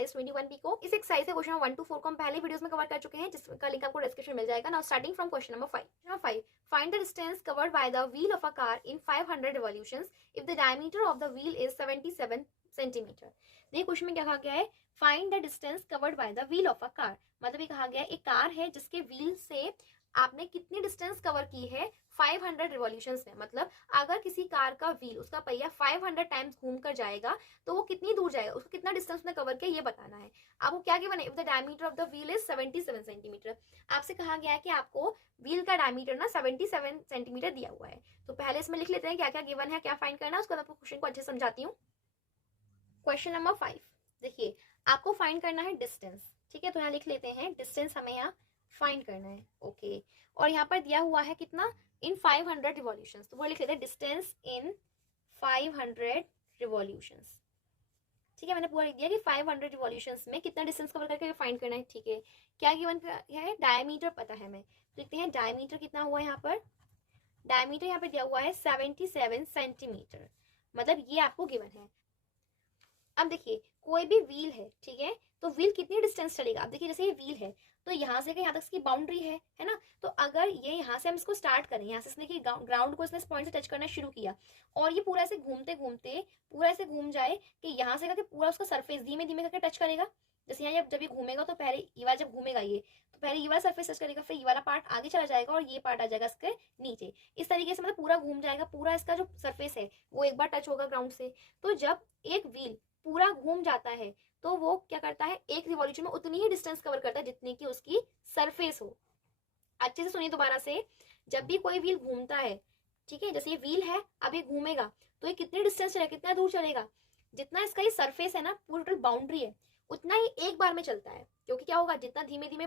Exercise 21B को। इस exercise से क्वेश्चन 1 to 4 को हम पहले वीडियोस में कवर कर चुके हैं, जिसका लिंक आपको डिस्क्रिप्शन मिल जाएगा। Now starting from question number 5। Number 5, find the distance covered by the wheel of a car in 500 revolutions if the diameter of the wheel is 77 centimetre. देखिए क्वेश्चन में क्या कहा गया है, find the distance covered by the wheel of a car. मतलब ये कहा गया है एक कार है जिसके व्हील से आपने कितनी डिस्टेंस कवर की है 500 रिवॉल्यूशंस में। मतलब अगर किसी कार का व्हील, उसका पहिया 500 टाइम्स घूम कर जाएगा तो वो कितनी दूर जाएगा, उसको कितना डिस्टेंस में कवर किया ये बताना है। आपको क्या गिवन है, if the diameter of the wheel is 77 centimetre. आपसे कहा गया है कि आपको व्हील का डायमीटर ना 77 सेंटीमीटर दिया हुआ है। तो पहले इसमें लिख लेते हैं क्या क्या गिवन है, क्या फाइंड करना है, उसके बाद आपको क्वेश्चन को अच्छे समझाती हूँ। क्वेश्चन नंबर 5, देखिए आपको फाइंड करना है डिस्टेंस। ठीक है, तो यहाँ लिख लेते हैं डिस्टेंस हमें यहाँ फाइंड करना है। ओके, और यहाँ पर दिया हुआ है कितना, इन 500 रिवॉल्यूशंस। तो वो लिख लेते हैं डिस्टेंस इन 500 रिवॉल्यूशंस। ठीक है, मैंने पूरा लिख दिया कि 500 रिवॉल्यूशंस में कितना डिस्टेंस कवर करके फाइंड करना है। ठीक है, क्या गिवन है, डायमीटर पता है हमें। तो लिखते हैं डायमीटर कितना हुआ यहाँ पर, डायमीटर यहाँ पे दिया हुआ है 77 सेंटीमीटर। मतलब ये आपको गिवन है। अब देखिए कोई भी व्हील है, ठीक है, तो व्हील कितनी डिस्टेंस चलेगा। अब देखिए जैसे ये व्हील है तो यहाँ से यहाँ तक इसकी बाउंड्री है ना। तो अगर ये यहाँ से हम इसको स्टार्ट करें, यहाँ से इसने कि ग्राउंड को इसने इस पॉइंट से टच करना शुरू किया और ये पूरा ऐसे घूमते घूमते पूरा ऐसे घूम जाए कि यहाँ से करके पूरा उसका सरफेस धीमे धीमे करके टच करेगा। जैसे यहाँ जब ये घूमेगा तो पहले ये वाला जब घूमेगा ये, तो पहले ये वाला सरफेस टच करेगा, फिर ये वाला पार्ट आगे चला जाएगा और ये पार्ट आ जाएगा इसके नीचे। इस तरीके से मतलब पूरा घूम जाएगा, पूरा इसका जो सरफेस है वो एक बार टच होगा ग्राउंड से। तो जब एक व्हील पूरा घूम जाता है तो वो क्या करता है, एक रिवॉल्यूशन में उतनी ही डिस्टेंस कवर करता है जितनी की उसकी सरफेस हो। अच्छे से सुनिए दोबारा से, जब भी कोई व्हील घूमता है, ठीक है, जैसे ये व्हील है अब ये घूमेगा तो ये कितने डिस्टेंस चलेगा, कितना दूर चलेगा, जितना इसका ये सरफेस है ना, पूरी टोटल बाउंड्री है, उतना ही एक बार में चलता है। क्योंकि क्या होगा, जितना धीमे धीमे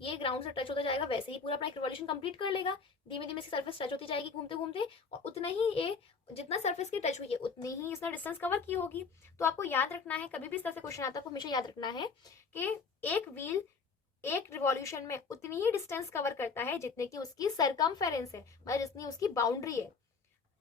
ये ग्राउंड से टच होता जाएगा वैसे ही पूरा अपना एक रिवॉल्यूशन कंप्लीट कर लेगा। धीमे धीमे इसकी सरफेस टच होती जाएगी घूमते घूमते, और उतना ही ये जितना सरफेस की टच हुई है उतनी ही इसने डिस्टेंस कवर की होगी। तो आपको याद रखना है, कभी भी इस तरह से क्वेश्चन आता है आपको हमेशा याद रखना है कि एक व्हील एक रिवॉल्यूशन में उतनी ही डिस्टेंस कवर करता है जितने की उसकी सरकमफेरेंस है, मतलब जितनी उसकी बाउंड्री है।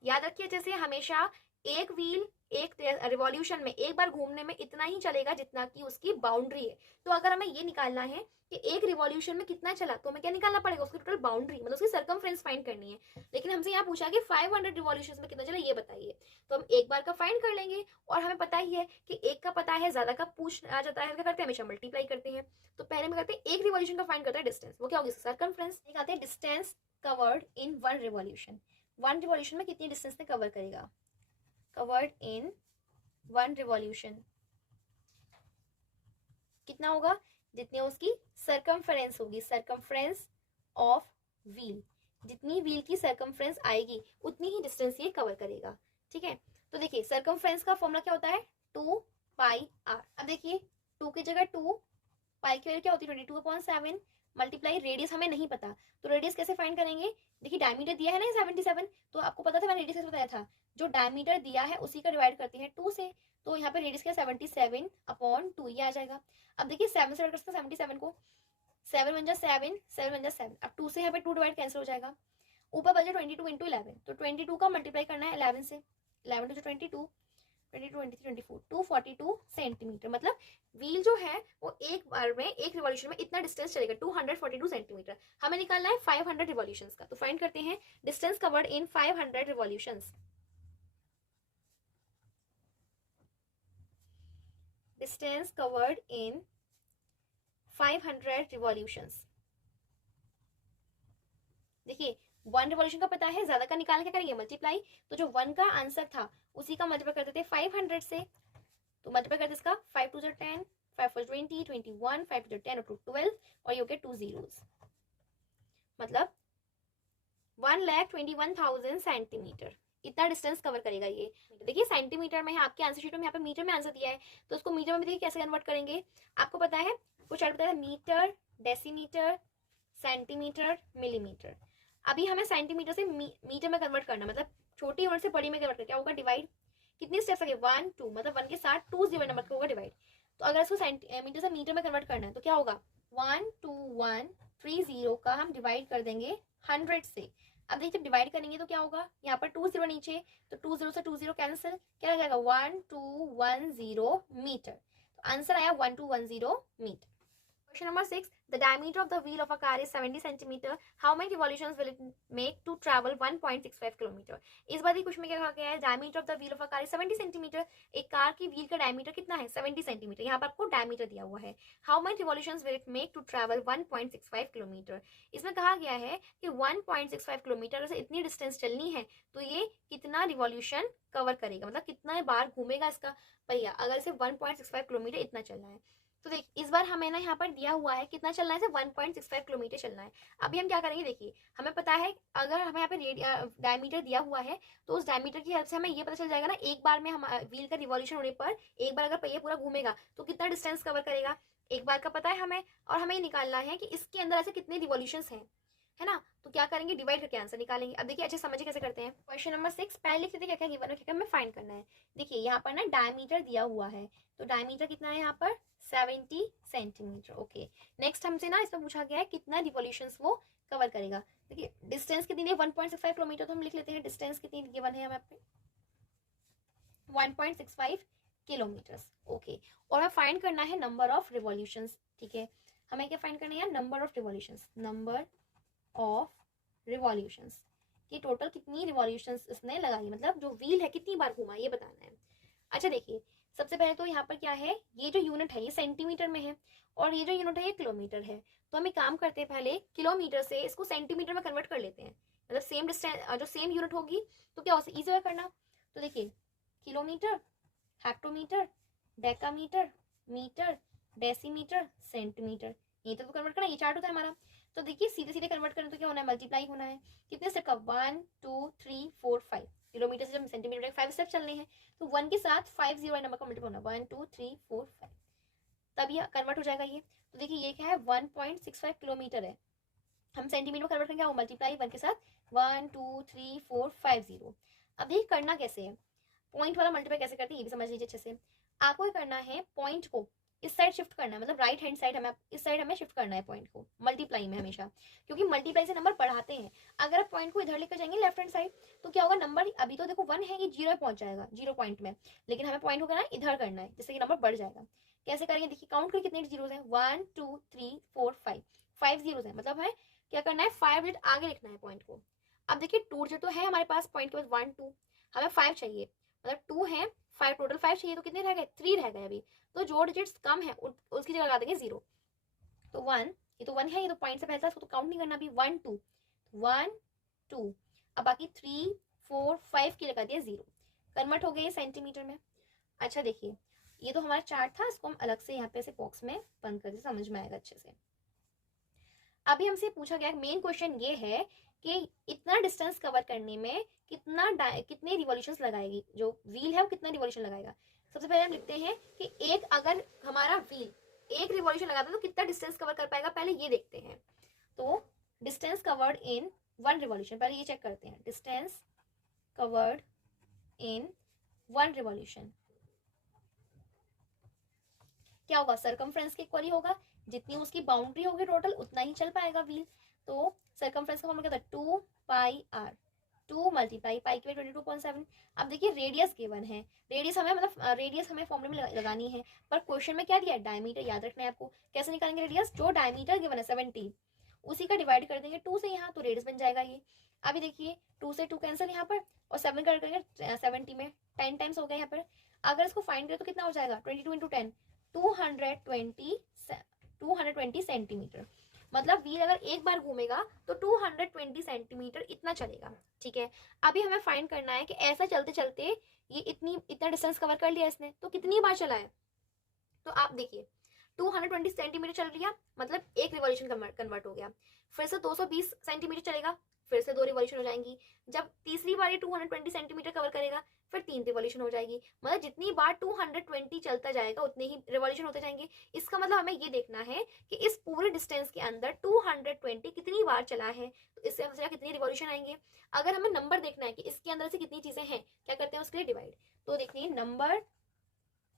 याद रखिए जैसे हमेशा एक व्हील एक रिवॉल्यूशन में एक बार घूमने में इतना ही चलेगा जितना कि उसकी बाउंड्री है। तो अगर हमें ये निकालना है कि एक रिवॉल्यूशन में कितना चला, तो हमें क्या निकालना पड़ेगा, उसकी टोटल बाउंड्री, मतलब उसकी सरकमफ्रेंस फाइंड करनी है। लेकिन हमसे यहाँ पूछा कि 500 रिवॉल्यूशंस में कितना चला ये बताइए, तो हम एक बार का फाइंड कर लेंगे। और हमें पता ही है कि एक का पता है, ज्यादा का पूछ आ जाता है, क्या करते हैं हमेशा मल्टीप्लाई करते हैं। तो पहले में करते हैं एक रिवॉल्यूशन का फाइंड करते हैं डिस्टेंस, वो क्या होगी सरकमफ्रेंस। निकालते हैं distance covered in 1 revolution. 1 revolution में कितनी डिस्टेंस ने कवर करेगा, कवर्ड इन 1 रिवॉल्यूशन कितना होगा, जितनी उसकी सरकमफेरेंस होगी, सरकमफ्रेंस ऑफ व्हील, जितनी व्हील की सरकमफ्रेंस आएगी उतनी ही डिस्टेंस ये कवर करेगा। ठीक है, तो देखिए सरकमफ्रेंस का फॉर्मूला क्या होता है, 2 पाई आर। अब देखिए 2 की जगह 2, पाई की वैल्यू क्या होती है 22/7, मल्टीप्लाई रेडियस हमें नहीं पता, तो रेडियस कैसे फाइंड करेंगे। देखिए डायमीटर दिया है ना 77, तो आपको पता था, मैंने रेडियस कैसे बताया था, जो डायमीटर दिया है उसी का डिवाइड करते हैं 2 से। तो यहाँ पे रेडियस क्या 77/2 ये आ जाएगा। अब देखिए 7 से डिवाइड करते हैं 77 को, 7 बन जा 7, 7 बन जा 7। अब 2 से यहाँ पे 2 डिवाइड कैंसिल हो जाएगा, ऊपर बचा 22 × 11, तो 22 का मल्टीप्लाई करना है 11 से, 11 to 22, 22, 23, 24, 242 सेंटीमीटर। मतलब व्हील जो है वो एक बार में एक रिवॉल्यूशन में इतना डिस्टेंस चलेगा 242 सेंटीमीटर। हमें निकालना है 500 रिवॉल्यूशंस का, तो फाइंड करते हैं distance covered in 500 revolutions. Distance covered in 500 revolutions. देखिए 1 रिवॉल्यूशन का पता है, ज्यादा का निकालना क्या करेंगे मल्टीप्लाई, तो जो 1 का आंसर था उसी का मल्टीप्लाई करते थे 500 से, तो मल्टीप्लाई करते इसका 5 2 10, 5 4 20, 21, 5 2 10 और 2 12, और ये 2 zeros, मतलब 1,21,000 सेंटीमीटर इतना डिस्टेंस कवर करेगा ये। देखिए सेंटीमीटर में है, आपके आंसर शीट में यहाँ पे मीटर में आंसर दिया है, तो उसको मीटर में भी देखिए कैसे कन्वर्ट करेंगे। आपको पता है कुछ बताया है, मीटर, डेसीमीटर, सेंटीमीटर, मिलीमीटर। अभी हमें सेंटीमीटर से मीटर में कन्वर्ट करना, मतलब छोटी यूनिट से बड़ी में कन्वर्ट करना, क्या होगा डिवाइड, कितनी स्टेप्स लगे 1 2, मतलब 1 के साथ 2 0 नंबर का होगा डिवाइड। तो अगर इसको सेंटीमीटर से मीटर में कन्वर्ट करना है तो क्या होगा 12130 का हम डिवाइड कर देंगे 100 से। अब देखिए जब डिवाइड करेंगे तो क्या होगा, यहाँ पर 2 0 नीचे, तो 2 0 से 2 0 कैंसिल, क्या हो जाएगा 1210 मीटर। तो आंसर आया 1210 metre. Question number 6. The diameter of the wheel of a car is 70 centimeter. How many revolutions will it make to travel 1.65 kilometer? इस बार क्वेश्चन में क्या कहा गया है? Diameter of the wheel of a car is 70 centimeter. एक car की wheel का diameter कितना है? 70 सेंटीमीटर। यहाँ पर आपको डायमीटर दिया हुआ है। How many revolutions will it make to travel 1.65 kilometre? इसमें कहा गया है कि 1.65 किलोमीटर से इतनी डिस्टेंस चलनी है तो ये कितना रिवॉल्यूशन कवर करेगा, मतलब कितना बार घूमेगा इसका पहिया, अगर इसे 1.65 किलोमीटर इतना चलना है। तो देख इस बार हमें ना यहाँ पर दिया हुआ है कितना चलना है, 1.65 किलोमीटर चलना है। अभी हम क्या करेंगे, देखिए हमें पता है अगर हमें यहाँ पे डायमीटर दिया हुआ है तो उस डायमीटर की हेल्प से हमें ये पता चल जाएगा ना, एक बार में हम व्हील का रिवॉल्यूशन होने पर एक बार अगर पहिया पूरा घूमेगा तो कितना डिस्टेंस कवर करेगा, एक बार का पता है हमें। और हमें ये निकालना है कि इसके अंदर ऐसे कितने रिवॉल्यूशंस हैं, है ना। तो क्या करेंगे, डिवाइड करके आंसर निकालेंगे। अब देखिए अच्छे समझिए कैसे करते हैं। क्वेश्चन नंबर 6 पहले लिख लेते क्या क्या गिवन है, क्या हमें फाइंड करना है। देखिए यहाँ पर ना डायमीटर दिया हुआ है, तो डायमीटर कितना है यहाँ पर 70 सेंटीमीटर। ओके, नेक्स्ट हमसे ना इसमें पूछा गया है कितना रिवॉल्यूशंस वो कवर करेगा। देखिए डिस्टेंस कितनी है 1.65 किलोमीटर, तो हम लिख लेते हैं डिस्टेंस कितनी गिवन है हमें पे 1.65 किलोमीटर। ओके, और हमें फाइंड करना है नंबर ऑफ रिवॉल्यूशंस। ठीक है, हमें क्या फाइंड करना है, number of revolutions, number of revolutions कि टोटल कितनी रिवॉल्यूशंस इसने लगाई, मतलब जो व्हील है कितनी बार घुमा ये बताना है। अच्छा देखिए सबसे पहले तो यहाँ पर क्या है, ये जो यूनिट है ये सेंटीमीटर में है और ये जो यूनिट है ये किलोमीटर है। तो हम एक काम करते हैं, पहले किलोमीटर से इसको सेंटीमीटर में कन्वर्ट कर लेते हैं, मतलब सेम डिस्टेंस जो सेम यूनिट होगी तो क्या हो इजी है करना। तो देखिए kilometre, hectometre, decametre, metre, decimetre, centimetre, ये तो कन्वर्ट करना, ये चार्ट होता है हमारा। तो देखिए सीधे सीधे कन्वर्ट करें तो क्या होना है, मल्टीप्लाई होना है। कितने स्टेप का 1 2 3 4 5, किलोमीटर से जब सेंटीमीटर 5 स्टेप चलने हैं तो 1 के साथ 5 0 नंबर का मल्टीप्लाई होना 1 2 3 4 5, तब ये कन्वर्ट हो जाएगा ये। तो देखिए ये क्या है 1.65 किलोमीटर है, हम सेंटीमीटर में कन्वर्ट करेंगे, मल्टीप्लाई 1 के साथ 1 2 3 4 5 0। अब देखिए करना कैसे है, पॉइंट वाला मल्टीप्लाई कैसे करते हैं ये भी समझ लीजिए अच्छे से। आपको करना है पॉइंट को इस साइड शिफ्ट करना है, मतलब राइट हैंड साइड हमें इस साइड हमें शिफ्ट करना है पॉइंट को मल्टीप्लाई में हमेशा, क्योंकि मल्टीप्लाई से नंबर बढ़ाते हैं। अगर आप पॉइंट को इधर लेकर जाएंगे लेफ्ट हैंड साइड तो क्या होगा, नंबर अभी तो देखो 1 है ये 0 पहुंच जाएगा 0 पॉइंट में, लेकिन हमें पॉइंट को करना है इधर करना है जिससे कि नंबर बढ़ जाएगा। कैसे करेंगे, देखिए काउंट करें कितने जीरोस हैं 1 2 3 4 5, 5 जीरोस है, मतलब है क्या करना है 5 डिजिट आगे लिखना है पॉइंट को। अब देखिए 2 डिजिट तो है हमारे पास पॉइंट के पास 1 2, हमें 5 चाहिए, मतलब 2 है 5 टोटल 5 चाहिए, तो कितने रह गए 3 रह गए अभी। तो जो डिजिट्स कम है उसकी जगह लगा देंगे 0। तो 1, ये तो 1 है, ये तो पॉइंट से पहले था उसको तो काउंट नहीं करना अभी, 1 2 1 2, अब बाकी 3 4 5 की लगा दिया 0, कन्वर्ट हो गए सेंटीमीटर में। अच्छा देखिए ये तो हमारा चार्ट था, इसको हम अलग से यहाँ पे ऐसे बॉक्स में बंद कर दे, समझ में आएगा अच्छे से। अभी हमसे पूछा गया मेन क्वेश्चन ये है कि इतना डिस्टेंस कवर करने में कितने रिवॉल्यूशंस लगाएगी, जो व्हील है वो कितना रिवॉल्यूशन लगाएगा। सबसे पहले हम लिखते हैं कि एक अगर हमारा व्हील एक रिवॉल्यूशन लगाता है तो कितना डिस्टेंस कवर कर पाएगा, पहले ये देखते हैं। तो डिस्टेंस कवर्ड इन 1 रिवॉल्यूशन, पहले ये चेक करते हैं, डिस्टेंस कवर्ड इन 1 रिवॉल्यूशन क्या होगा, सरकमफ्रेंस के इक्वल ही होगा, जितनी उसकी बाउंड्री होगी टोटल उतना ही चल पाएगा व्हील। तो सरकमफ्रेंस का फॉर्मूला क्या था 2 पाई आर, 2 मल्टीप्लाई पाई की 22.7। अब देखिए रेडियस गिवन है, रेडियस हमें मतलब रेडियस हमें फॉर्मूले में लगानी है, पर क्वेश्चन में क्या दिया है डायमीटर, याद रखना है आपको। कैसे निकालेंगे रेडियस, जो डायमीटर गिवन है 70 उसी का डिवाइड कर देंगे 2 से यहाँ, तो रेडियस बन जाएगा ये। अभी देखिए 2 से 2 कैंसिल यहाँ पर और 7 कर करेंगे 70 में 10 टाइम्स हो गया यहाँ पर। अगर इसको फाइंड करें तो कितना हो जाएगा 22 इंटू 10 220 सेंटीमीटर, मतलब व्हील अगर एक बार घूमेगा तो 220 सेंटीमीटर इतना चलेगा। ठीक है, अभी हमें फाइंड करना है कि ऐसा चलते चलते ये इतना डिस्टेंस कवर कर लिया इसने तो कितनी बार चला है। तो आप देखिए 220 सेंटीमीटर चल लिया, मतलब एक रिवॉल्यूशन कन्वर्ट हो गया। फिर से 220 सेंटीमीटर चलेगा, फिर से 2 रिवॉल्यूशन हो जाएंगी। जब तीसरी बार ये 220 सेंटीमीटर कवर करेगा फिर 3 रिवॉल्यूशन हो जाएगी, मतलब जितनी बार 220 चलता जाएगा उतने ही रिवॉल्यूशन होते जाएंगे। इसका मतलब हमें ये देखना है कि इस पूरे डिस्टेंस के अंदर 220 कितनी बार चला है, तो इससे हमसे कितनी रिवॉल्यूशन आएंगे। अगर हमें नंबर देखना है कि इसके अंदर से कितनी चीजें हैं, क्या करते हैं उसके लिए डिवाइड। तो देखिए नंबर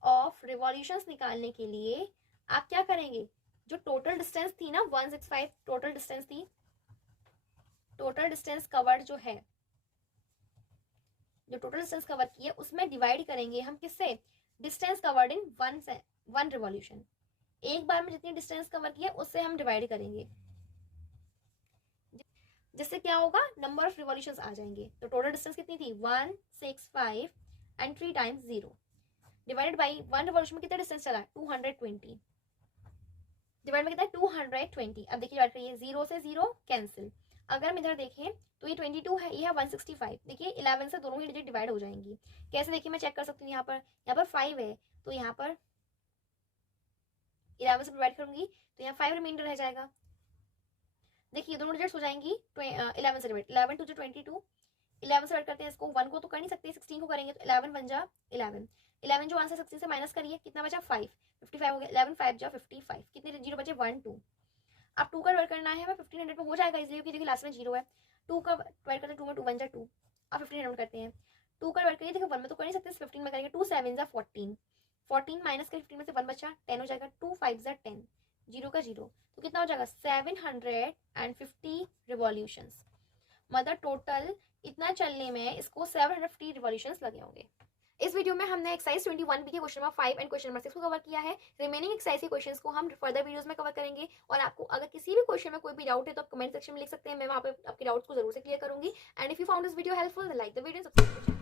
ऑफ रिवॉल्यूशंस निकालने के लिए आप क्या करेंगे, जो टोटल डिस्टेंस थी ना 165 टोटल डिस्टेंस थी, टोटल डिस्टेंस कवर्ड जो है, जो टोटल डिस्टेंस कवर की है उसमें डिवाइड करेंगे हम किससे, डिस्टेंस कवर्ड इन 1 से, 1 रिवॉल्यूशन। एक बार में जितनी डिस्टेंस कवर किया उससे हम डिवाइड करेंगे, जिससे क्या होगा, नंबर ऑफ रिवॉल्यूशंस आ जाएंगे। तो टोटल डिस्टेंस कितनी थी, 1 6 5 and 3 times 0 divided by 1 revolution में कितना डिस्टेंस चला, 220 डिवाइड में कितना है, 220। अब देखिए डिवाइड करिए, 0 से 0 कैंसिल। अगर हम इधर देखें तो ये 22 है, ये है 165। देखिए 11 से दोनों ही डिजिट डिवाइड हो जाएंगी। कैसे, देखिए मैं चेक कर सकती हूँ, यहाँ पर 5 है तो यहाँ पर 11 से डिवाइड करूंगी तो यहाँ 5 रिमाइंडर रह जाएगा। देखिए दोनों डिजिट्स हो जाएंगी 11 से डिवाइड, 11 टू 22, 11 से डिवाइड करते हैं इसको, 1 को तो कर नहीं सकते, 16 को करेंगे तो 11 बन जा 11, 11 जो आंसर 16 से माइनस करिए कितना बचा, 5, 55 हो गया, 11 5 जा 55, कितने जीरो बचे, 1 2। अब 2 का डिवाइड करना है, 1500 में हो जाएगा इसलिए क्योंकि देखिए लास्ट में 0 है। 2 का डिवाइड करते हैं, 2 में 2 बन जा 2। अब 1500 करते हैं, 2 का डिवाइड करिए, देखिए 1 में तो कर नहीं सकते, 15 में करेंगे, 2 7 जा 14, 14 माइनस कर 15 में से 1 बचा, 10 हो जाएगा, 2 5 जा 10, 0 का 0, तो कितना हो जाएगा, 750 रिवॉल्यूशंस। मतलब टोटल इतना चलने में इसको 750 रिवॉल्यूशंस लगे होंगे। इस वीडियो में हमने एक्सरसाइज 21 बी के question number 5 and question number 6 को कवर किया है। रिमेनिंग एक्सरसाइज के क्वेश्चंस को हम फर्दर वीडियोस में कवर करेंगे। और आपको अगर किसी भी क्वेश्चन में कोई भी डाउट है तो आप कमेंट सेक्शन में लिख सकते हैं, मैं वहां पे आपके डाउट्स को जरूर से क्लियर करूंगी। And if you found this video helpful, like the video, subscribe.